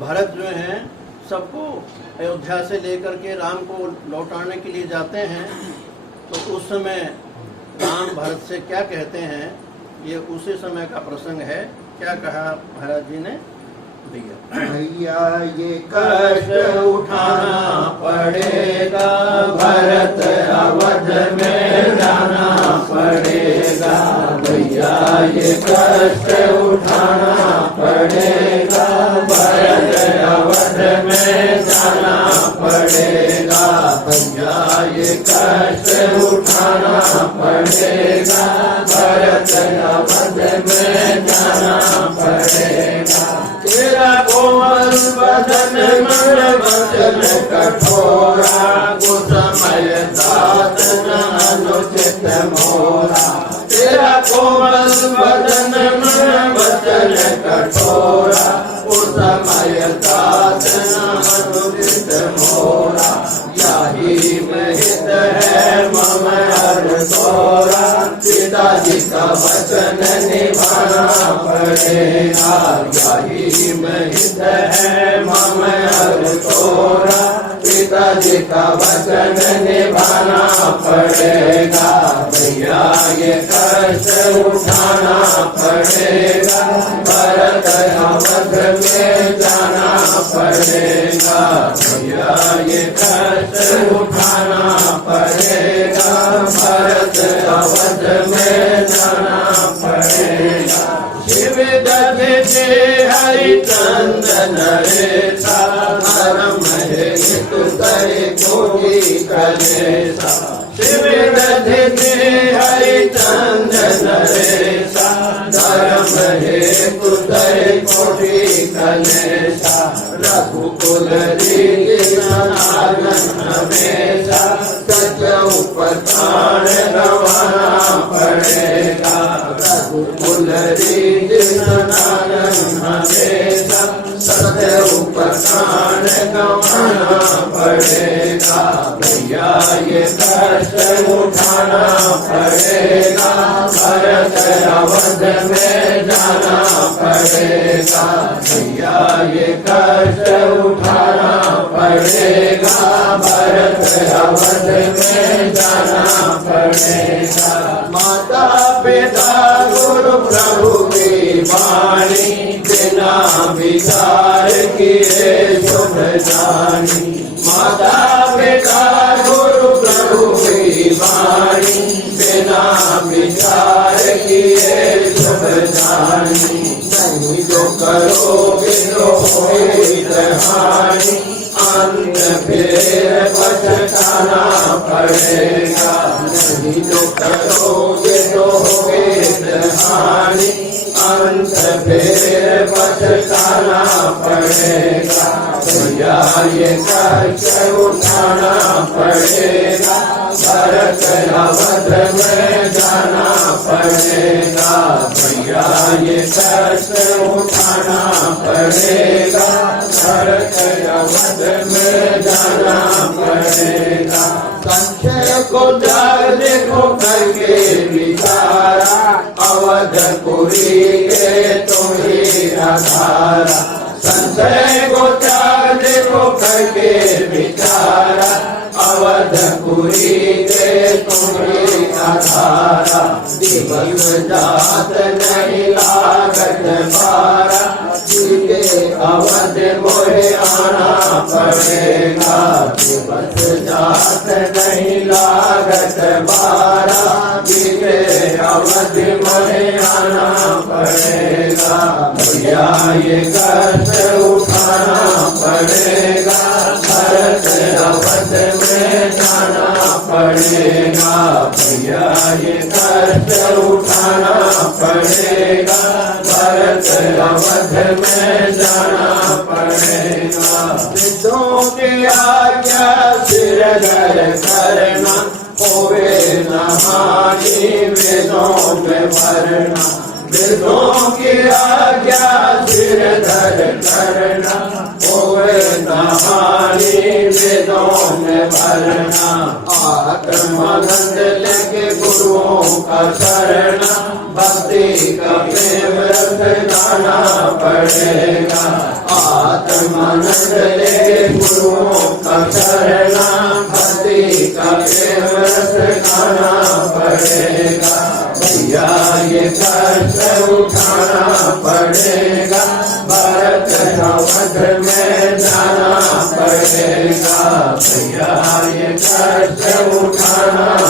भरत जो हैं सबको अयोध्या से लेकर के राम को लौटाने के लिए जाते हैं, तो उस समय राम भरत से क्या कहते हैं, ये उसी समय का प्रसंग है। क्या कहा भरत जी ने, भैया ये कष्ट उठाना पड़ेगा, भरत अवध में जाना पड़ेगा। भैया ये कष्ट उठाना पड़ेगा, भरत अवध में जाना पड़ेगा। भैया ये कष्ट उठाना पड़ेगा, भरत अवध में जाना पड़ेगा। तेरा कोमल बदन मन वचन कठोरा, कुसमय साधन अनुचित मोरा। तेरा कोमल बदन मन वचन कठोरा, कुसमय साधन अनुचित मोरा। यही महित है मम हर तोरा, पिताजी का वचन निभाना पड़ेगा। यही महित है मम हर तोरा, पिताजी का वचन निभाना पड़ेगा। भैया ये कष्ट उठाना पड़ेगा, भरत अवध में जाना पड़ेगा। भैया ये कष्ट उठाना पड़ेगा, भरत अवध में जाना पड़ेगा। शिव दधे हरिचंदन रेसा, धर्म हेतु करे कोटि कलेसा। शिव दधे हरिचंदन रेसा, धर्म हेतु करे कोटि कलेसा। रघुकुल नागन हमेशा, सच ऊपर प्राण गंवाना पड़ेगा। रघुकुल नागन हमेशा, सत्य ऊपर प्राण गंवाना पड़ेगा। भैया ये कष्ट उठाना पड़ेगा, भरत अवध में जाना पड़ेगा। भैया ये कष्ट उठाना पड़ेगा, भरत अवध में जाना पड़ेगा। माता पिता गुरु प्रभु की वाणी, बिना विचार किए शुभ जानी। माता पिता गुरु प्रभु की वाणी, बिना विचार किए शुभ जानी। नहीं जो करोगे तो होगी हानि, अंत फिर पछताना पड़ेगा। नहीं जो करोगे तो होगी हानि, अंत फिर पछताना पड़ेगा। भैया ये कष्ट उठाना पड़ेगा, भरत अवध में जाना पड़ेगा। भैया ये कष्ट उठाना पड़ेगा, भरत अवध में जाना पड़ेगा। संख्या को देखो करके विचारा, अवधपुरी के तुम्ही आधारा। संशय को त्याग देखो करके विचारा, अवधपुरी के तुम्ही आधारा। दिवस जात नहीं लागत बारा, सीधे अवध मोहे आना पड़ेगा। दिवस जात नहीं लागत बारा, सीधे अवध मोहे आना पड़ेगा। भैया ये कष्ट उठाना पड़ेगा, भरत अवध में जाना पड़ेगा। भैया ये कष्ट उठाना पड़ेगा, भरत अवध में जाना पड़ेगा। सिद्धों की आज्ञा सिर धर करना, होवे न हानि वेदों में भरना। वेदों की आज्ञा सिर धर करना, होवे न हानि वेदों में भरना। आत्मानंद लेके गुरुओं का शरणा, भक्ति का प्रेम रस गाना पड़ेगा। आत्म मानस ले गुरुओं का चरना भक्ति का प्रेम रस खाना पड़ेगा भैया ये कष्ट उठाना पड़ेगा भरत अवध में जाना पड़ेगा भैया ये कष्ट उठाना